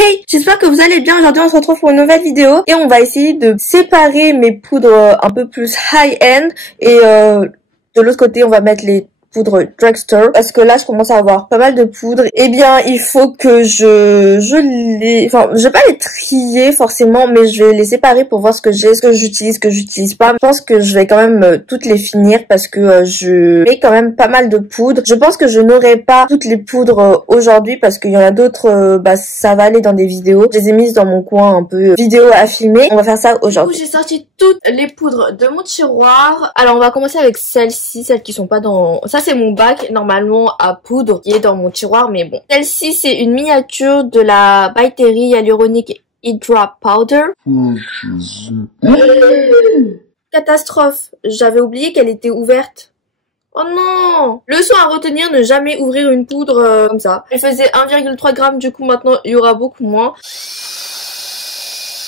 Hey, j'espère que vous allez bien. Aujourd'hui on se retrouve pour une nouvelle vidéo et on va essayer de séparer mes poudres un peu plus high-end et de l'autre côté on va mettre les poudres drugstore parce que là je commence à avoir pas mal de poudres. Eh bien il faut que je vais pas les trier forcément, mais je vais les séparer pour voir ce que j'ai, ce que j'utilise pas. Je pense que je vais quand même toutes les finir parce que je mets quand même pas mal de poudres. Je pense que je n'aurai pas toutes les poudres aujourd'hui parce qu'il y en a d'autres, ça va aller dans des vidéos. Je les ai mises dans mon coin un peu vidéo à filmer. On va faire ça aujourd'hui. J'ai sorti toutes les poudres de mon tiroir. Alors on va commencer avec celles-ci, celles qui sont pas dans... Ça c'est mon bac normalement à poudre qui est dans mon tiroir, mais bon. Celle-ci c'est une miniature de la By Terry Hyaluronic Hydra Powder. Catastrophe, j'avais oublié qu'elle était ouverte. Oh non! Leçon à retenir, ne jamais ouvrir une poudre comme ça. Elle faisait 1,3 g, du coup maintenant il y aura beaucoup moins.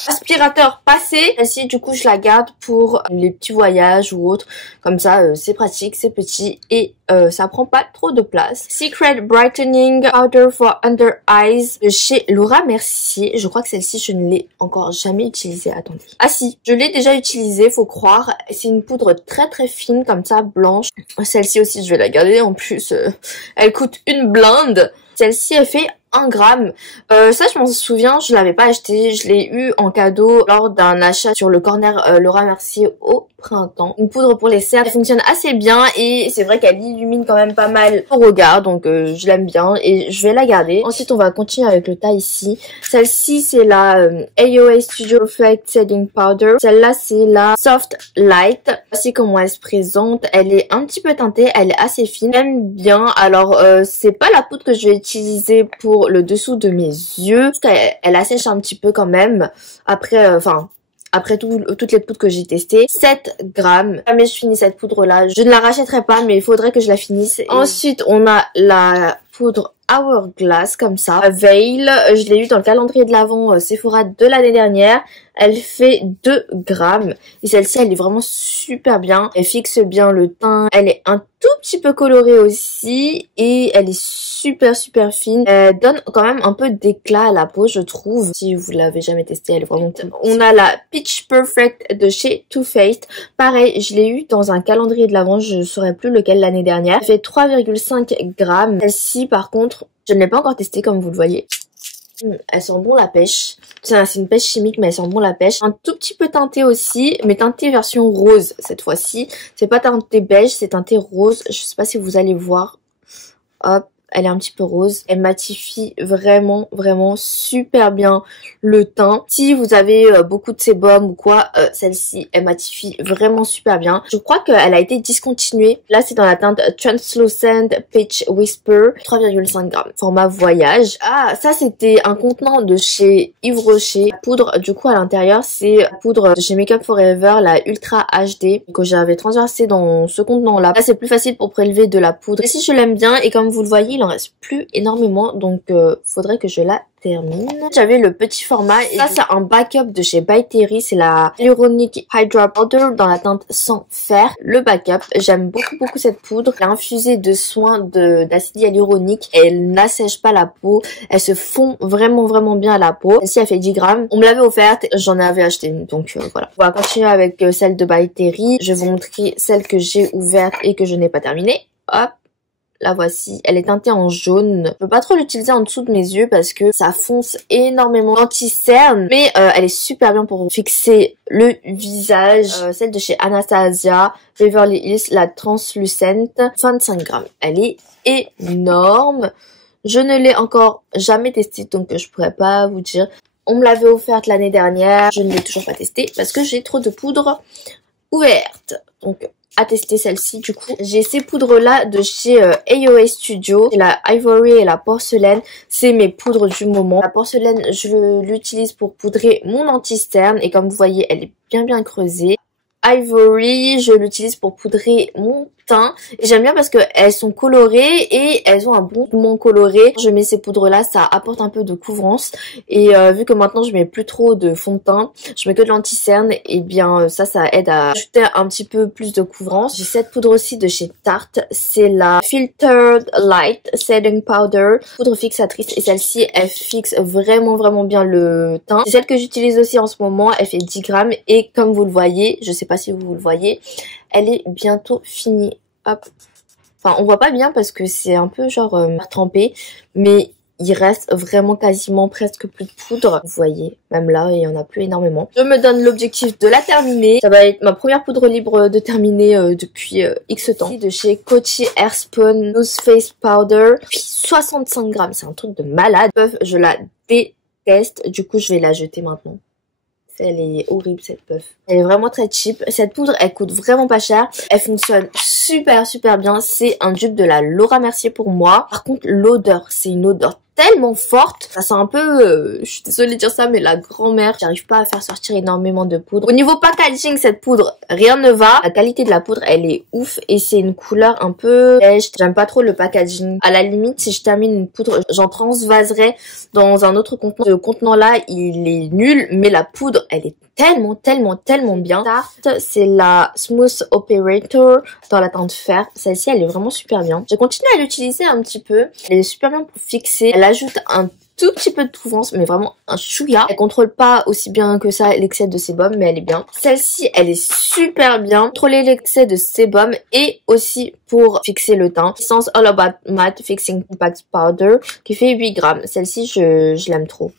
Aspirateur passé. Celle-ci du coup je la garde pour les petits voyages ou autres. Comme ça c'est pratique, c'est petit et ça prend pas trop de place. Secret Brightening Powder for Under Eyes de chez Laura Mercier. Je crois que celle-ci je ne l'ai encore jamais utilisée. Attendez. Ah si, je l'ai déjà utilisée, faut croire. C'est une poudre très fine comme ça, blanche. Celle-ci aussi je vais la garder. En plus elle coûte une blinde. Celle-ci elle fait 1 gramme. Ça je m'en souviens, je l'avais pas acheté, je l'ai eu en cadeau lors d'un achat sur le corner Laura Mercier au printemps. Une poudre pour les cernes, elle fonctionne assez bien et c'est vrai qu'elle illumine quand même pas mal au regard, donc je l'aime bien et je vais la garder. Ensuite on va continuer avec le tas ici. Celle-ci c'est la AOA Studio Perfect Setting Powder. Celle-là c'est la Soft Light. Voici comment elle se présente. Elle est un petit peu teintée, elle est assez fine. J'aime bien. Alors c'est pas la poudre que je vais utiliser pour le dessous de mes yeux, parce qu'elle assèche un petit peu quand même après après toutes les poudres que j'ai testées. 7 grammes. Jamais je finis cette poudre là, je ne la rachèterai pas, mais il faudrait que je la finisse. Ensuite on a la poudre Hourglass comme ça, Veil. Je l'ai eu dans le calendrier de l'Avent Sephora de l'année dernière. Elle fait 2 grammes et celle-ci elle est vraiment super bien. Elle fixe bien le teint, elle est un tout petit peu colorée aussi et elle est super fine. Elle donne quand même un peu d'éclat à la peau je trouve. Si vous l'avez jamais testée, elle est vraiment cool. On a la Peach Perfect de chez Too Faced. Pareil, je l'ai eu dans un calendrier de l'Avent, je ne saurais plus lequel l'année dernière. Elle fait 3,5 grammes. Celle-ci par contre, je ne l'ai pas encore testée comme vous le voyez. Elle sent bon la pêche. C'est une pêche chimique mais elle sent bon la pêche. Un tout petit peu teintée aussi, mais teintée version rose cette fois-ci. C'est pas teinté beige, c'est teinté rose. Je sais pas si vous allez voir. Hop. Elle est un petit peu rose. Elle matifie vraiment super bien le teint. Si vous avez beaucoup de sébum ou quoi, celle-ci, elle matifie vraiment super bien. Je crois qu'elle a été discontinuée. Là, c'est dans la teinte Translucent Peach Whisper. 3,5 grammes. Format voyage. Ah, ça, c'était un contenant de chez Yves Rocher. La poudre, du coup, à l'intérieur, c'est la poudre de chez Makeup Forever, la Ultra HD, que j'avais transversée dans ce contenant-là. Là, c'est plus facile pour prélever de la poudre. Ici, je l'aime bien et comme vous le voyez, il en reste plus énormément, donc faudrait que je la termine. J'avais le petit format et ça c'est un backup de chez By Terry, c'est la Hyaluronic Hydra Powder dans la teinte sans fer. Le backup, j'aime beaucoup cette poudre. Elle est infusée de soins d'acide hyaluronique, elle n'assèche pas la peau, elle se fond vraiment bien à la peau. Celle-ci elle fait 10 grammes, on me l'avait offerte, j'en avais acheté une, donc voilà. On va continuer avec celle de By Terry. Je vais vous montrer celle que j'ai ouverte et que je n'ai pas terminée. Hop. La voici, elle est teintée en jaune. Je peux pas trop l'utiliser en dessous de mes yeux parce que ça fonce énormément anti-cerne. Mais elle est super bien pour fixer le visage. Celle de chez Anastasia, Beverly Hills, la Translucent, 25 grammes. Elle est énorme. Je ne l'ai encore jamais testée donc je pourrais pas vous dire. On me l'avait offerte l'année dernière. Je ne l'ai toujours pas testée parce que j'ai trop de poudre ouverte. Donc à tester celle-ci du coup. J'ai ces poudres là de chez AOA Studio, la Ivory et la porcelaine, c'est mes poudres du moment. La porcelaine je l'utilise pour poudrer mon anti-cerne et comme vous voyez elle est bien creusée. Ivory. Je l'utilise pour poudrer mon teint. J'aime bien parce que elles sont colorées et elles ont un bon pigment coloré. Je mets ces poudres là, ça apporte un peu de couvrance. Et vu que maintenant je mets plus trop de fond de teint, je mets que de l'anti-cerne, et bien ça aide à ajouter un petit peu plus de couvrance. J'ai cette poudre aussi de chez Tarte, c'est la Filtered Light Setting Powder, poudre fixatrice, et celle-ci elle fixe vraiment bien le teint. C'est celle que j'utilise aussi en ce moment, elle fait 10 grammes et comme vous le voyez, je sais pas si vous le voyez, elle est bientôt finie. Hop. Enfin, on voit pas bien parce que c'est un peu genre trempé, mais il reste vraiment quasiment presque plus de poudre. Vous voyez, même là, il y en a plus énormément. Je me donne l'objectif de la terminer. Ça va être ma première poudre libre de terminer depuis X temps. De chez Coty Airspun Loose Face Powder. Puis 65 grammes, c'est un truc de malade. Je la déteste, du coup je vais la jeter maintenant. Elle est horrible cette puff. Elle est vraiment très cheap. Cette poudre, elle coûte vraiment pas cher. Elle fonctionne super bien. C'est un dupe de la Laura Mercier pour moi. Par contre, l'odeur, c'est une odeur tellement forte. Ça sent un peu, je suis désolée de dire ça, mais la grand-mère. J'arrive pas à faire sortir énormément de poudre. Au niveau packaging, cette poudre, rien ne va. La qualité de la poudre, elle est ouf. Et c'est une couleur un peu beige. J'aime pas trop le packaging. À la limite, si je termine une poudre, j'en transvaserai dans un autre contenant. Ce contenant-là, il est nul. Mais la poudre, elle est tellement bien. Tarte, c'est la Smooth Operator dans la teinte fer. Celle-ci, elle est vraiment super bien. J'ai continué à l'utiliser un petit peu. Elle est super bien pour fixer. Elle ajoute un tout petit peu de couvrance, mais vraiment un chouïa. Elle contrôle pas aussi bien que ça l'excès de sébum, mais elle est bien. Celle-ci, elle est super bien. Contrôler l'excès de sébum et aussi pour fixer le teint. Essence All About Matte Fixing Compact Powder qui fait 8 grammes. Celle-ci, je l'aime trop.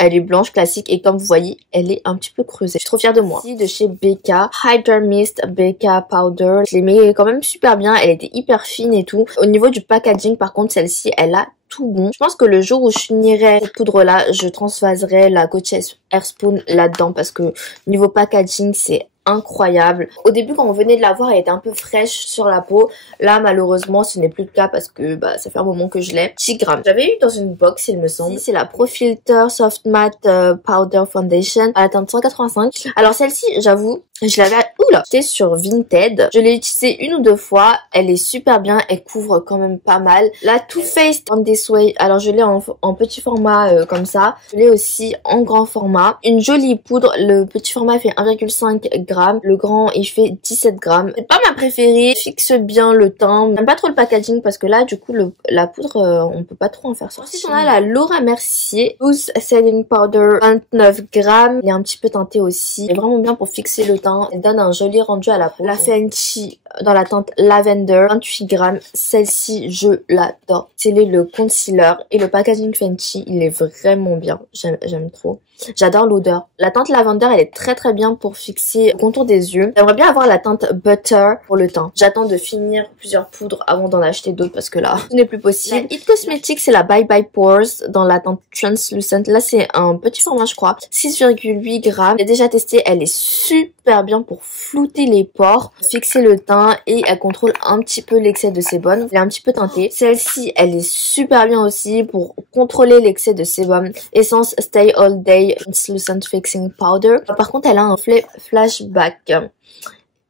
Elle est blanche classique et comme vous voyez, elle est un petit peu creusée. Je suis trop fière de moi. Ici de chez Becca, Hydra Mist Becca Powder. Je l'ai mis quand même super bien. Elle était hyper fine et tout. Au niveau du packaging, par contre, celle-ci, elle a tout bon. Je pense que le jour où je finirai cette poudre là, je transvaserai la Coty Airspun là-dedans parce que niveau packaging, c'est incroyable. Au début, quand on venait de la voir, elle était un peu fraîche sur la peau. Là, malheureusement, ce n'est plus le cas parce que ça fait un moment que je l'ai. 10 grammes. J'avais eu dans une box, il me semble. C'est la Pro Filter Soft Matte Powder Foundation à la teinte 185. Alors celle-ci, j'avoue, je l'avais achetée sur Vinted. Je l'ai utilisée une ou deux fois. Elle est super bien. Elle couvre quand même pas mal. La Too Faced On This Way. Alors je l'ai en petit format comme ça. Je l'ai aussi en grand format. Une jolie poudre. Le petit format fait 1,5 g. Le grand, il fait 17 grammes. C'est pas ma préférée. Fixe bien le teint. J'aime pas trop le packaging parce que là, du coup, la poudre, on peut pas trop en faire sortir. Ensuite, on a la Laura Mercier Loose Setting Powder 29 grammes. Elle est un petit peu teintée aussi. Elle est vraiment bien pour fixer le teint. Elle donne un joli rendu à la peau. La Fenty dans la teinte Lavender 28 grammes. Celle-ci, je l'adore. C'est le concealer et le packaging Fenty, il est vraiment bien. J'aime trop. J'adore l'odeur. La teinte Lavender, elle est très bien pour fixer le contour des yeux. J'aimerais bien avoir la teinte Butter pour le teint. J'attends de finir plusieurs poudres avant d'en acheter d'autres parce que là, ce n'est plus possible. La It Cosmetics, c'est la Bye Bye Pores dans la teinte Translucent. Là, c'est un petit format, je crois. 6,8 grammes. J'ai déjà testé. Elle est super bien pour flouter les pores, fixer le teint et elle contrôle un petit peu l'excès de sébum. Elle est un petit peu teintée. Celle-ci, elle est super bien aussi pour contrôler l'excès de sébum. Essence Stay All Day Translucent Fixing Powder. Par contre, elle a un flashback.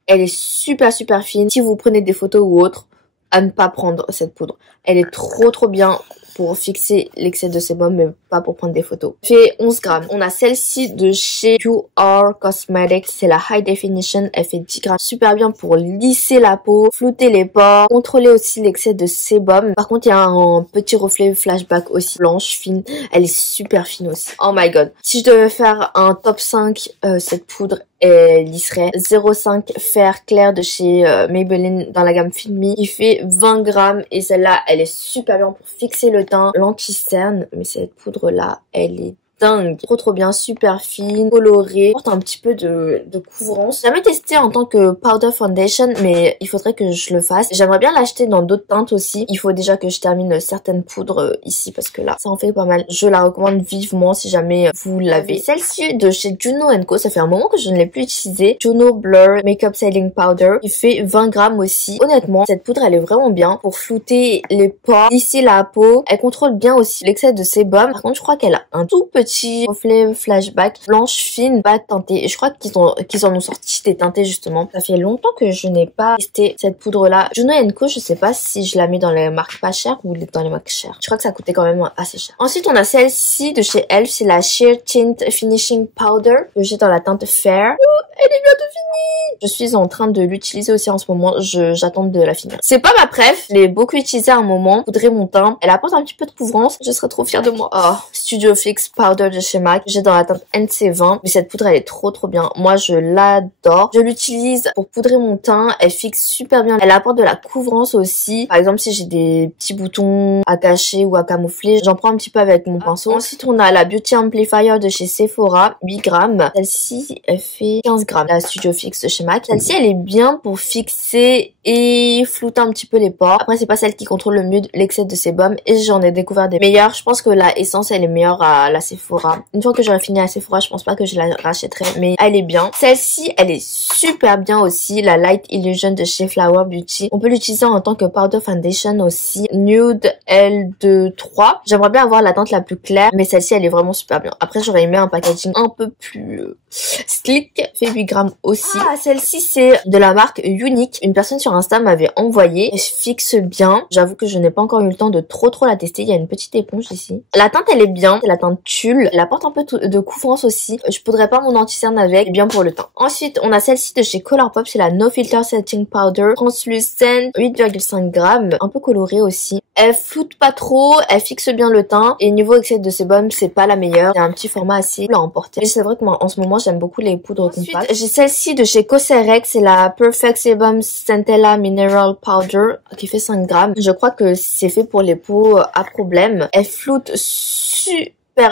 Elle est super fine. Si vous prenez des photos ou autre, à ne pas prendre cette poudre. Elle est trop bien pour fixer l'excès de sébum, mais pas pour prendre des photos. Fait 11 grammes. On a celle-ci de chez QR Cosmetics. C'est la High Definition. Elle fait 10 grammes. Super bien pour lisser la peau, flouter les pores, contrôler aussi l'excès de sébum. Par contre, il y a un petit reflet flashback aussi blanche, fine. Elle est super fine aussi. Oh my god. Si je devais faire un top 5, cette poudre, elle y serait 0,5 fer clair de chez Maybelline dans la gamme Fit Me. Il fait 20 grammes et celle-là, elle est super bien pour fixer le teint, l'anti-cerne. Mais cette poudre-là, elle est dingue. Trop bien, super fine, colorée, porte un petit peu de couvrance. J'ai jamais testé en tant que powder foundation, mais il faudrait que je le fasse. J'aimerais bien l'acheter dans d'autres teintes aussi. Il faut déjà que je termine certaines poudres ici parce que là, ça en fait pas mal. Je la recommande vivement si jamais vous l'avez. Celle-ci de chez Juno & Co, ça fait un moment que je ne l'ai plus utilisée. Juno Blur Makeup Setting Powder. Il fait 20 grammes aussi. Honnêtement, cette poudre, elle est vraiment bien pour flouter les pores, lisser la peau. Elle contrôle bien aussi l'excès de sébum. Par contre, je crois qu'elle a un tout petit petit reflet flashback blanche fine, pas teintée. Je crois qu'ils en ont sorti des teintés justement. Ça fait longtemps que je n'ai pas testé cette poudre là. Juno & Co, je sais pas si je la mets dans les marques pas chères ou dans les marques chères. Je crois que ça coûtait quand même assez cher. Ensuite on a celle-ci de chez Elf, c'est la Sheer Tint Finishing Powder que j'ai dans la teinte Fair. Oh, elle est bientôt finie. Je suis en train de l'utiliser aussi en ce moment. J'attends de la finir. C'est pas ma préf. Je l'ai beaucoup utilisée à un moment. Poudrer mon teint. Elle apporte un petit peu de couvrance. Je serais trop fière de moi. Oh, Studio Fix Powder de chez MAC. J'ai dans la teinte NC20. Mais cette poudre, elle est trop bien. Moi, je l'adore. Je l'utilise pour poudrer mon teint. Elle fixe super bien. Elle apporte de la couvrance aussi. Par exemple, si j'ai des petits boutons à cacher ou à camoufler, j'en prends un petit peu avec mon pinceau. Ensuite, on a la Beauty Amplifier de chez Sephora. 8 grammes. Celle-ci, elle fait 15 grammes. La Studio Fix de chez MAC. Celle-ci, elle est bien pour fixer et flouter un petit peu les pores. Après, c'est pas celle qui contrôle le mieux l'excès de sébum et j'en ai découvert des meilleures. Je pense que la Essence, elle est meilleure à la Sephora. Une fois que j'aurai fini à Sephora, je pense pas que je la rachèterai, mais elle est bien. Celle-ci, elle est super bien aussi. La Light Illusion de chez Flower Beauty. On peut l'utiliser en tant que powder foundation aussi. Nude L23. J'aimerais bien avoir la teinte la plus claire, mais celle-ci, elle est vraiment super bien. Après, j'aurais aimé un packaging un peu plus slick. Fait 8 grammes aussi. Ah, celle-ci, c'est de la marque Unique. Une personne sur Insta m'avait envoyé. Elle fixe bien. J'avoue que je n'ai pas encore eu le temps de trop la tester. Il y a une petite éponge ici. La teinte, elle est bien. C'est la teinte Tulle. Elle apporte un peu de couvrance aussi. Je poudrais pas mon anti-cerne avec. Bien pour le teint. Ensuite, on a celle-ci de chez Colourpop. C'est la No Filter Setting Powder. Translucent. 8,5 grammes. Un peu colorée aussi. Elle floute pas trop. Elle fixe bien le teint. Et niveau excès de sébum, c'est pas la meilleure. Il y a un petit format assez cool à emporter. C'est vrai que moi, en ce moment, j'aime beaucoup les poudres compactes. J'ai celle-ci de chez Cosrx. C'est la Perfect Sebum Centella Mineral Powder qui fait 5 grammes. Je crois que c'est fait pour les peaux à problème. Elle floute super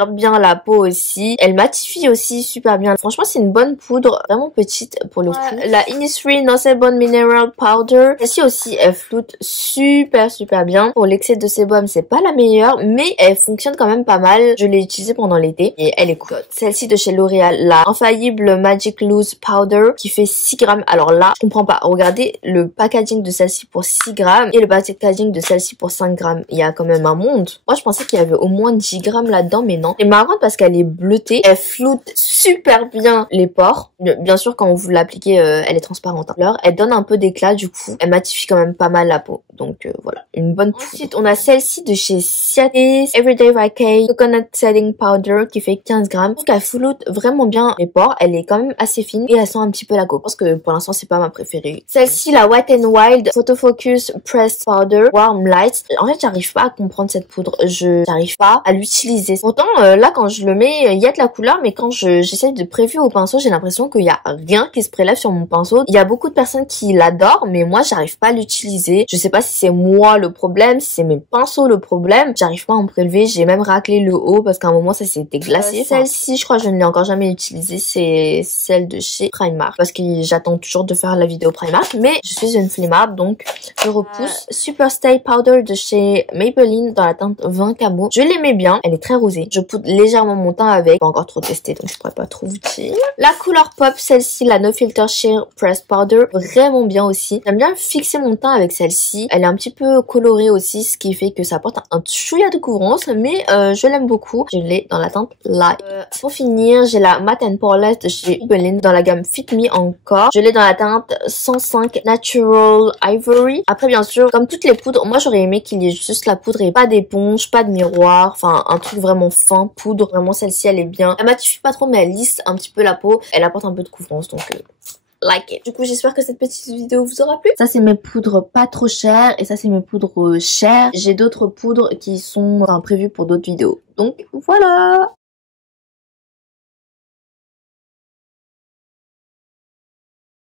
bien la peau aussi. Elle matifie aussi super bien. Franchement, c'est une bonne poudre, vraiment petite pour le coup. La Innisfree No Sebum Mineral Powder. Celle-ci aussi, elle floute super bien. Pour l'excès de sébum, c'est pas la meilleure, mais elle fonctionne quand même pas mal. Je l'ai utilisée pendant l'été et elle est cool. Celle-ci de chez L'Oréal, la Infaillible Magic Loose Powder qui fait 6 grammes. Alors là, je comprends pas. Regardez le packaging de celle-ci pour 6 grammes et le packaging de celle-ci pour 5 grammes. Il y a quand même un monde. Moi, je pensais qu'il y avait au moins 10 grammes là-dedans, mais non. Elle est marrante parce qu'elle est bleutée. Elle floute super bien les pores. Bien sûr, quand vous l'appliquez, elle est transparente. Alors, elle donne un peu d'éclat du coup. Elle matifie quand même pas mal la peau. Donc voilà, une bonne poudre. Ensuite, on a celle-ci de chez Cialis Everyday Vacay Coconut Setting Powder qui fait 15 grammes. Je trouve qu'elle floute vraiment bien les pores. Elle est quand même assez fine et elle sent un petit peu la coco. Je pense que pour l'instant, c'est pas ma préférée. Celle-ci, la Wet n Wild Photo Focus Pressed Powder Warm Light. En fait, j'arrive pas à comprendre cette poudre. J'arrive pas à l'utiliser. Pourtant, là, quand je le mets, il y a de la couleur, mais quand j'essaie de prélever au pinceau, j'ai l'impression qu'il y a rien qui se prélève sur mon pinceau. Il y a beaucoup de personnes qui l'adorent, mais moi, j'arrive pas à l'utiliser. Je sais pas si c'est moi le problème, si c'est mes pinceaux le problème. J'arrive pas à en prélever. J'ai même raclé le haut parce qu'à un moment, ça s'était glacé. Celle-ci, je crois que je ne l'ai encore jamais utilisée. C'est celle de chez Primark parce que j'attends toujours de faire la vidéo Primark, mais je suis une flemmarde, donc je repousse. Super Stay Powder de chez Maybelline dans la teinte 20 camo. Je l'aimais bien. Elle est très rosée. Je poudre légèrement mon teint avec. Pas encore trop testé, donc je pourrais pas trop vous dire. La Colourpop, celle-ci, la No Filter Sheer Pressed Powder, vraiment bien aussi. J'aime bien fixer mon teint avec celle-ci. Elle est un petit peu colorée aussi, ce qui fait que ça apporte un chouïa de couvrance, mais je l'aime beaucoup. Je l'ai dans la teinte Light. Pour finir, j'ai la Matte & Poreless de chez Maybelline dans la gamme Fit Me encore. Je l'ai dans la teinte 105 Natural Ivory. Après, bien sûr, comme toutes les poudres, moi j'aurais aimé qu'il y ait juste la poudre et pas d'éponge, pas de miroir, enfin un truc vraiment fin, poudre. Vraiment, celle-ci, elle est bien. Elle matifie pas trop, mais elle lisse un petit peu la peau. Elle apporte un peu de couvrance, donc like it. Du coup, j'espère que cette petite vidéo vous aura plu. Ça, c'est mes poudres pas trop chères et ça, c'est mes poudres chères. J'ai d'autres poudres qui sont prévues pour d'autres vidéos. Donc, voilà.